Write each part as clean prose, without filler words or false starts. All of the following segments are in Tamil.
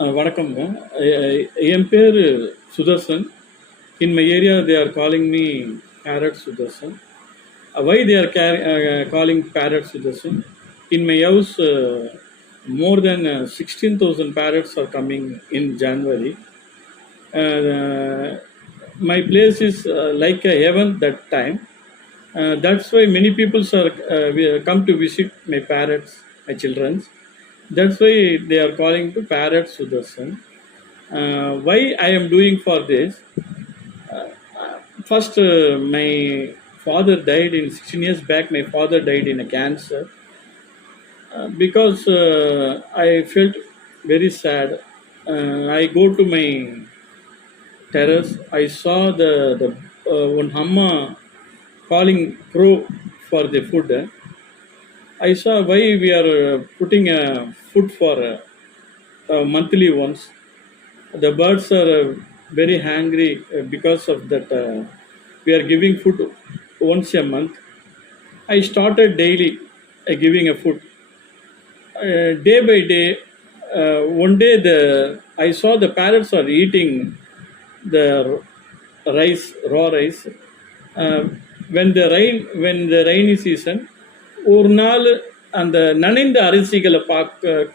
வணக்கம்ங்க. என் பேர் Sudarshan. In my area, they are calling me Parrot Sudarshan. Why they are calling Parrot Sudarshan? In my house, more than 16,000 parrots are coming in January. My place is like a heaven that time. That's why many people are come to visit my parrots, my children. That's why they are calling to Parrot Sudarshan. Why I am doing for this? First, my father died in 16 years back. My father died in a cancer. Because I felt very sad. I go to my terrace. I saw the one Hamma calling crow for the food. I saw why we are putting food for monthly once. The birds are very hungry because of that. We are giving food once a month. I started daily giving a food. Day by day, one day I saw the parrots are eating the rice, raw rice. When the rainy season, ஒரு நாள் அந்த நனைந்த அரிசிகளை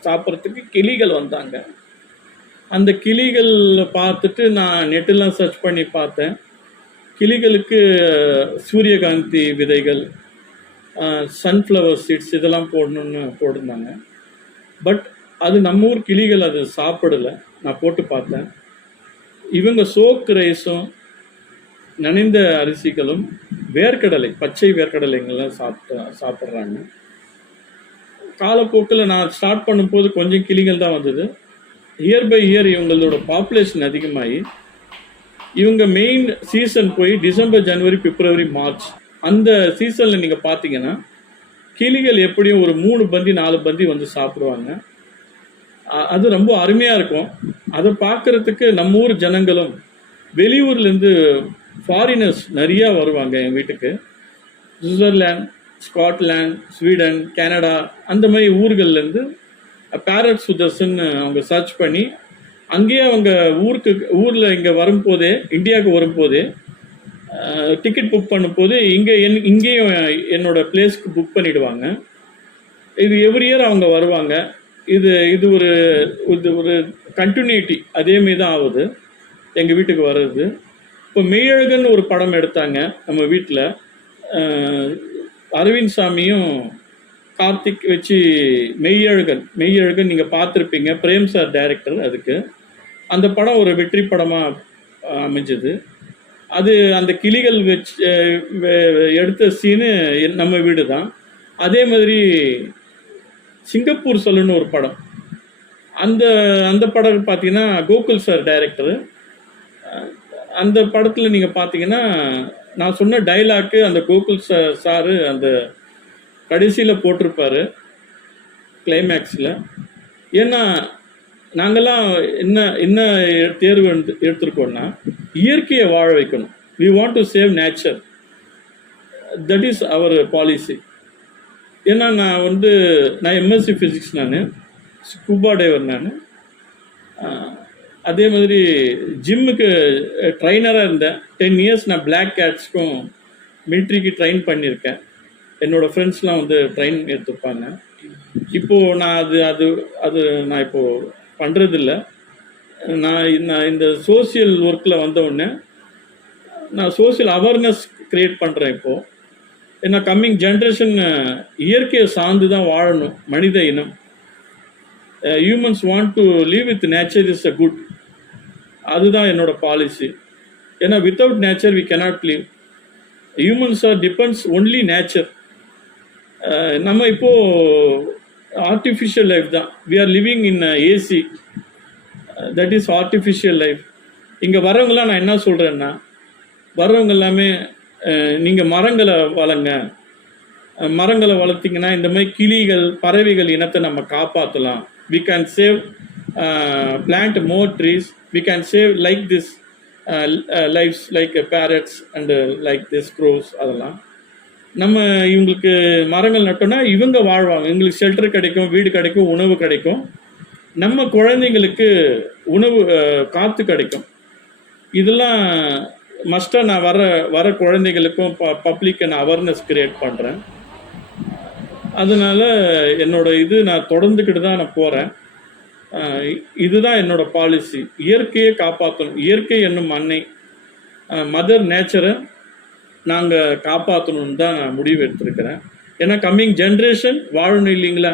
சாப்பிட்றதுக்கு கிளிகள் வந்தாங்க. அந்த கிளிகள் பார்த்துட்டு நான் நெட்டெல்லாம் சர்ச் பண்ணி பார்த்தேன். கிளிகளுக்கு சூரியகாந்தி விதைகள், சன்ஃப்ளவர் சீட்ஸ் இதெல்லாம் போடணும்னு போட்டிருந்தாங்க. பட் அது நம்ம ஊர் கிளிகள் அது சாப்பிடலை. நான் போட்டு பார்த்தேன். இவங்க சோக்கு ரைஸும் நனைந்த அரிசிகளும் வேர்க்கடலை, பச்சை வேர்க்கடலைங்கள்லாம் சாப்பிட்றாங்க. காலப்போக்கில் நான் ஸ்டார்ட் பண்ணும்போது கொஞ்சம் கிளிகள் தான் வந்தது. இயர் பை இயர் இவங்களோட பாப்புலேஷன் அதிகமாகி இவங்க மெயின் சீசன் போய் டிசம்பர், ஜனவரி, பிப்ரவரி, மார்ச் அந்த சீசனில் நீங்கள் பார்த்தீங்கன்னா கிளிகள் எப்படியும் ஒரு 3 பந்தி 4 பந்தி வந்து சாப்பிடுவாங்க. அது ரொம்ப அருமையாக இருக்கும். அதை பார்க்குறதுக்கு நம்ம ஊர் ஜனங்களும் வெளியூர்லேருந்து ஃபாரினர்ஸ் நிறையா வருவாங்க என் வீட்டுக்கு. சுவிட்சர்லாந்து, ஸ்காட்லாந்து, ஸ்வீடன், கனடா அந்த மாதிரி ஊர்கள்லேருந்து பேரட் சுதர்சன் அவங்க சர்ச் பண்ணி அங்கேயே அவங்க ஊரில் இங்கே வரும்போதே, இந்தியாவுக்கு வரும்போதே டிக்கெட் புக் பண்ணும்போது இங்கேயும் என்னோட பிளேஸ்க்கு புக் பண்ணிவிடுவாங்க. இது எவ்ரி இயர் அவங்க வருவாங்க. இது ஒரு கண்டினியூட்டி அதேமாரி தான் ஆகுது எங்கள் வீட்டுக்கு வர்றது. இப்போ மெய்யழகன் ஒரு படம் எடுத்தாங்க நம்ம வீட்டில். அரவிந்த் சாமியும் கார்த்திக் வச்சு மெய்யழகன் நீங்கள் பார்த்துருப்பீங்க. Prem sir director. அதுக்கு அந்த படம் ஒரு வெற்றி படமாக அமைஞ்சது. அது அந்த கிளிகள் வச்சு எடுத்த சீனு நம்ம வீடு தான். அதே மாதிரி சிங்கப்பூர் சொல்லுன்னு ஒரு படம். அந்த படம் பார்த்தீங்கன்னா கோகுல் சார் டைரக்டரு. அந்த படத்தில் நீங்கள் பார்த்தீங்கன்னா நான் சொன்ன டைலாக்கு அந்த கோகுல் சாரு அந்த கடைசியில் போட்டிருப்பார் கிளைமேக்ஸில். ஏன்னா நாங்கள்லாம் என்ன தேர்வு எடுத்திருக்கோன்னா இயற்கையை வாழ வைக்கணும். We want to save nature. That is our policy. ஏன்னா நான் எம்எஸ்சி ஃபிசிக்ஸ், நான் ஸ்கூபா டைவர். நான் அதே மாதிரி ஜிம்முக்கு ட்ரைனராக இருந்தேன். 10 இயர்ஸ் நான் பிளாக் கேட்ஸ்க்கும் மிலிட்ரிக்கு ட்ரெயின் பண்ணியிருக்கேன். என்னோடய ஃப்ரெண்ட்ஸ்லாம் ட்ரெயின் எடுத்துப்பாங்க. இப்போது நான் அது நான் இப்போது பண்ணுறதில்ல. நான் இந்த சோசியல் ஒர்க்கில் வந்தவுடனே நான் சோசியல் அவேர்னஸ் க்ரியேட் பண்ணுறேன் இப்போது. ஏன்னா கம்மிங் ஜென்ரேஷன் இயற்கையை சார்ந்து தான் வாழணும் மனித இனம். Humans want to live with nature is a good. அதுதான் என்னோட பாலிசி. ஏன்னா without nature we cannot live. Humans are depends only nature. நம்ம இப்போது ஆர்டிஃபிஷியல் லைஃப் தான். We are living in AC. That is artificial life. இங்கே வர்றவங்களாம் நான் என்ன சொல்கிறேன்னா, வர்றவங்க எல்லாமே நீங்கள் மரங்களை வளர்த்திங்கன்னா இந்த மாதிரி கிளிகள், பறவைகள் இனத்தை நம்ம காப்பாற்றலாம். We can save, plant more trees. We can save like this lives, like parrots and like this crows. அதெல்லாம் நம்ம இவங்களுக்கு மரங்கள் நட்டோன்னா இவங்க வாழ்வாங்க. எங்களுக்கு ஷெல்டர் கிடைக்கும், வீடு கிடைக்கும், உணவு கிடைக்கும். நம்ம குழந்தைங்களுக்கு உணவு காற்று கிடைக்கும். இதெல்லாம் மஸ்ட்டாக நான் வர குழந்தைகளுக்கும் பப்ளிக்கை நான் அவேர்னஸ் கிரியேட் பண்ணுறேன். அதனால என்னோட நான் தொடர்ந்துக்கிட்டு தான் நான் போகிறேன். இதுதான் என்னோட பாலிசி. இயற்கையை காப்பாற்றணும். இயற்கை என்னும் அன்னை மதர் நேச்சரை நாங்கள் காப்பாற்றணுன்னு தான் நான் முடிவு எடுத்திருக்கிறேன். ஏன்னா கம்மிங் ஜென்ரேஷன் வாழணும் இல்லைங்களா?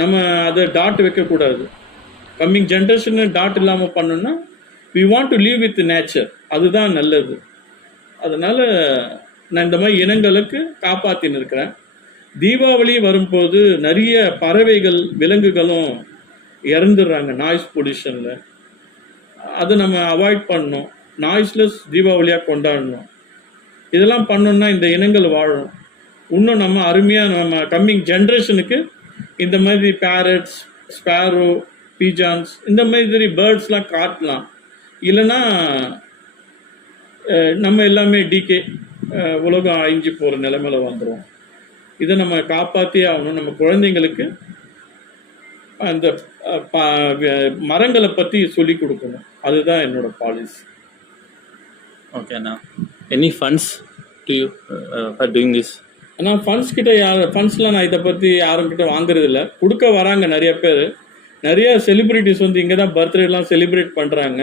நம்ம அதை டாட் வைக்கக்கூடாது. கம்மிங் ஜென்ரேஷன் டாட் இல்லாமல் பண்ணோன்னா we want to live with nature. அதுதான் நல்லது. அதனால் நான் இந்த மாதிரி இனங்களுக்கு காப்பாற்றின்னு இருக்கிறேன். தீபாவளி வரும்போது நிறைய பறவைகள் விலங்குகளும் இறந்துடுறாங்க நாய்ஸ் பொல்யூஷனில். அதை நம்ம அவாய்ட் பண்ணணும். நாய்ஸ்லெஸ் தீபாவளியாக கொண்டாடணும். இதெல்லாம் பண்ணோன்னா இந்த இனங்கள் வாழும். இன்னும் நம்ம அருமையாக நம்ம கம்மிங் ஜென்ரேஷனுக்கு இந்த மாதிரி பேரட்ஸ், ஸ்பேரோ, பீஜான்ஸ் இந்த மாதிரி பேர்ட்ஸ்லாம் காட்டலாம். இல்லைன்னா நம்ம எல்லாமே டிகே உலகம் அழிஞ்சு போகிற நிலைமையில வந்துடும். இதை நம்ம காப்பாற்றியே ஆகணும். நம்ம குழந்தைங்களுக்கு அந்த மரங்களை பற்றி சொல்லி கொடுக்கணும். அதுதான் என்னோட பாலிசி. ஓகேண்ணா. Any funds to you for doing this? ஆனால் ஃபண்ட்ஸ்லாம் நான் இதை பற்றி யாருக்கிட்ட வாங்குறது இல்லை. கொடுக்க வராங்க நிறைய பேர். நிறைய செலிப்ரிட்டிஸ் வந்து இங்கே தான் பர்த்டேலாம் செலிப்ரேட் பண்ணுறாங்க.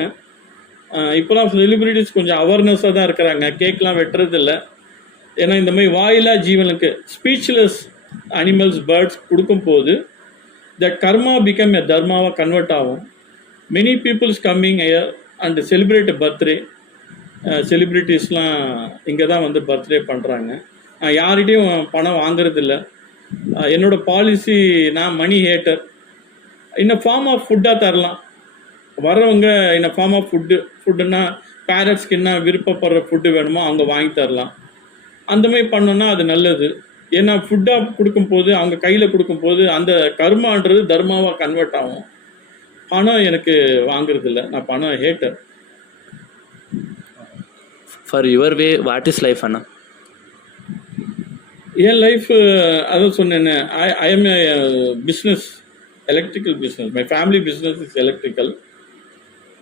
இப்போலாம் செலிப்ரிட்டிஸ் கொஞ்சம் அவேர்னஸாக தான் இருக்கிறாங்க. கேக்லாம் வெட்டுறது இல்லை. ஏன்னா இந்த மாதிரி வாயிலா ஜீவனுக்கு ஸ்பீச்லெஸ் அனிமல்ஸ், பேர்ட்ஸ் கொடுக்கும் போது தட் கர்மா பிகம் எ தர்மாவாக கன்வெர்ட் ஆகும். Many peoples coming and celebrate birthday. செலிப்ரிட்டிஸ்லாம் இங்கே தான் வந்து பர்த்டே பண்ணுறாங்க. நான் யார்கிட்டையும் பணம் வாங்குறது இல்லை. என்னோட பாலிசி, நான் மணி ஹேட்டர். இன்ன ஃபார்ம் ஆஃப் ஃபுட்டாக தரலாம். வரவங்க இன்ன ஃபார்ம் ஆஃப் ஃபுட்டுன்னா பேரண்ட்ஸ்க்கு என்ன விருப்பப்படுற ஃபுட்டு வேணுமோ அவங்க வாங்கி தரலாம். அந்த மாதிரி பண்ணோன்னா அது நல்லது. ஏன்னா ஃபுட்டாக கொடுக்கும்போது, அவங்க கையில் கொடுக்கும்போது அந்த கர்மான்றது தர்மாவாக கன்வெர்ட் ஆகும். பணம் எனக்கு வாங்குறது இல்லை. நான் பணம் hater. For your way what is life அண்ணா? என் லைஃப் அதான் சொன்னேன்னு, I am a business, electrical business. My family business is electrical.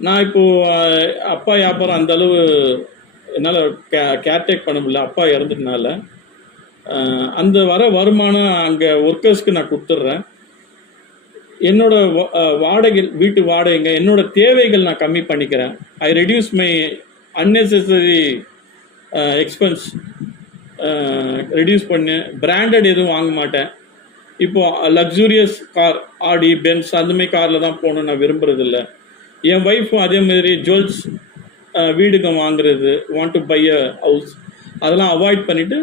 நான் இப்போது அப்பா வியாபாரம் அந்த அளவு என்னால் கேர்டேக் பண்ண முடியல. அப்பா இறந்துட்டனால அந்த வருமானம் அங்கே ஒர்க்கர்ஸ்க்கு நான் கொடுத்துட்றேன். என்னோட வாடகை, வீட்டு வாடகைங்க, என்னோட தேவைகள் நான் கம்மி பண்ணிக்கிறேன். I reduce my unnecessary expense reduce பண்ணு. பிராண்டட் எதுவும் வாங்க மாட்டேன். இப்போது லக்ஸூரியஸ் கார், ஆடி, பென்ஸ் அந்தமாதிரி காரில் தான் போகணுன்னு நான் விரும்புறதில்ல. என் ஒய்ஃபும் அதே மாதிரி ஜுவல்ஸ், வீடுங்க வாங்குறது, want to buy a house, அதெல்லாம் அவாய்ட் பண்ணிவிட்டு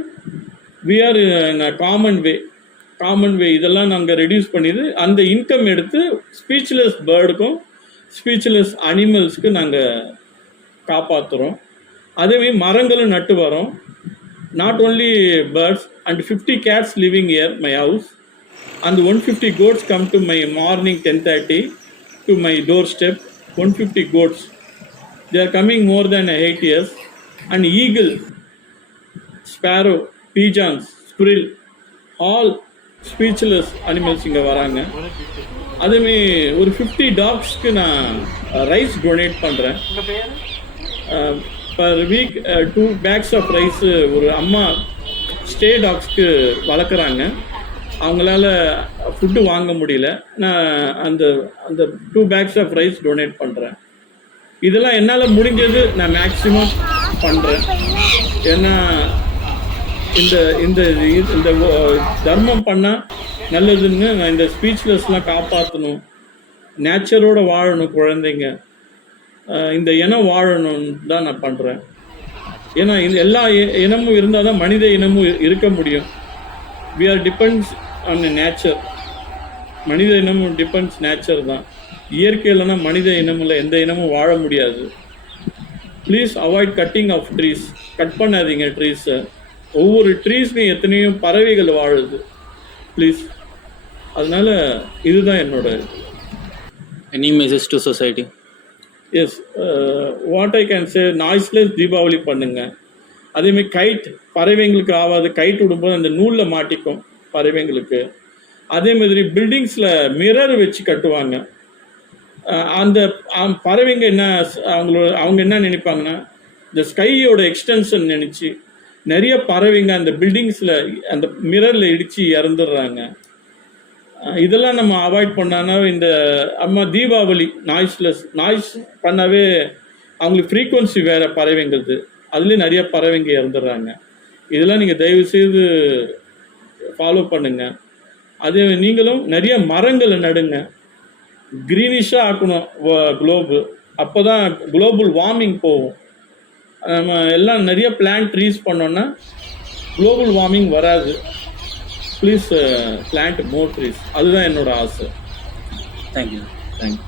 வி ஆர் காமன் வே இதெல்லாம் நாங்கள் ரெடியூஸ் பண்ணிது. அந்த இன்கம் எடுத்து ஸ்பீச்லெஸ் பேர்டுக்கும் ஸ்பீச்லெஸ் அனிமல்ஸ்க்கு நாங்கள் காப்பாற்றுறோம். அதேமாதிரி மரங்களும் நட்டு வரோம். Not only birds and 50 cats living year my house and 150 goats come to my morning 10:30 to my doorstep. 150 goats, they are coming more than 8 years. And eagle, sparrow, pigeons, squirrel, all speechless animals இங்கே வராங்க. அதுமாரி ஒரு 50 டாக்ஸ்க்கு நான் ரைஸ் டொனேட் பண்ணுறேன். Per week 2 bags of rice ஒரு அம்மா ஸ்டே டாக்ஸ்க்கு வளர்க்குறாங்க. அவங்களால ஃபுட்டு வாங்க முடியல. நான் அந்த 2 bags ஆஃப் ரைஸ் டொனேட் பண்ணுறேன். இதெல்லாம் என்னால் முடிஞ்சது நான் மேக்ஸிமம் பண்ணுறேன். ஏன்னா இந்த தர்மம் பண்ணால் நல்லதுன்னு நான் இந்த ஸ்பீச்லெஸ்லாம் காப்பாற்றணும். நேச்சரோடு வாழணும் குழந்தைங்க. இந்த இனம் வாழணும்னு தான் நான் பண்ணுறேன். ஏன்னா இந்த எல்லா இனமும் இருந்தால் தான் மனித இனமும் இருக்க முடியும். We are depends on nature. மனித இனமும் டிபெண்ட்ஸ் நேச்சர் தான். இயற்கை இல்லைன்னா மனித இனமில் எந்த இனமும் வாழ முடியாது. Please avoid cutting of trees. Cut பண்ணாதீங்க ட்ரீஸை. ஒவ்வொரு ட்ரீஸ்லையும் எத்தனையோ பறவைகள் வாழுது. ப்ளீஸ். அதனால இதுதான் என்னோட. Any message to society? Yes, what I can say, noiseless Deepavali பண்ணுங்க. அதேமாதிரி கைட், பறவைங்களுக்கு ஆகாது. கைட் விடும்போது அந்த நூலில் மாட்டிக்கும் பறவைங்களுக்கு. அதே மாதிரி பில்டிங்ஸில் மிரர் வச்சு கட்டுவாங்க. அந்த பறவைங்க என்ன அவங்க என்ன நினைப்பாங்கன்னா, இந்த ஸ்கையோட எக்ஸ்டென்ஷன் நினச்சி நிறைய பறவைங்க அந்த பில்டிங்ஸில் அந்த மிரரில் இடித்து இறந்துடுறாங்க. இதெல்லாம் நம்ம அவாய்ட் பண்ணானா இந்த தீபாவளி நாய்ஸ் பண்ணாவே அவங்களுக்கு ஃப்ரீக்குவன்சி வேறு பறவைங்கிறது, அதுலேயும் நிறைய பறவைங்க இறந்துடுறாங்க. இதெல்லாம் நீங்கள் தயவுசெய்து ஃபாலோ பண்ணுங்கள். அதே நீங்களும் நிறைய மரங்களை நடுங்க, க்ரீனிஷாக ஆக்கணும் குளோபு. அப்போ தான் குளோபல் வார்மிங் போகும். நம்ம எல்லாம் நிறைய பிளான்ட் ட்ரீஸ் பண்ணோன்னா குளோபல் வார்மிங் வராது. Please plant more trees. அதுதான் என்னோட ஆசை. தேங்க்யூ. தேங்க்யூ.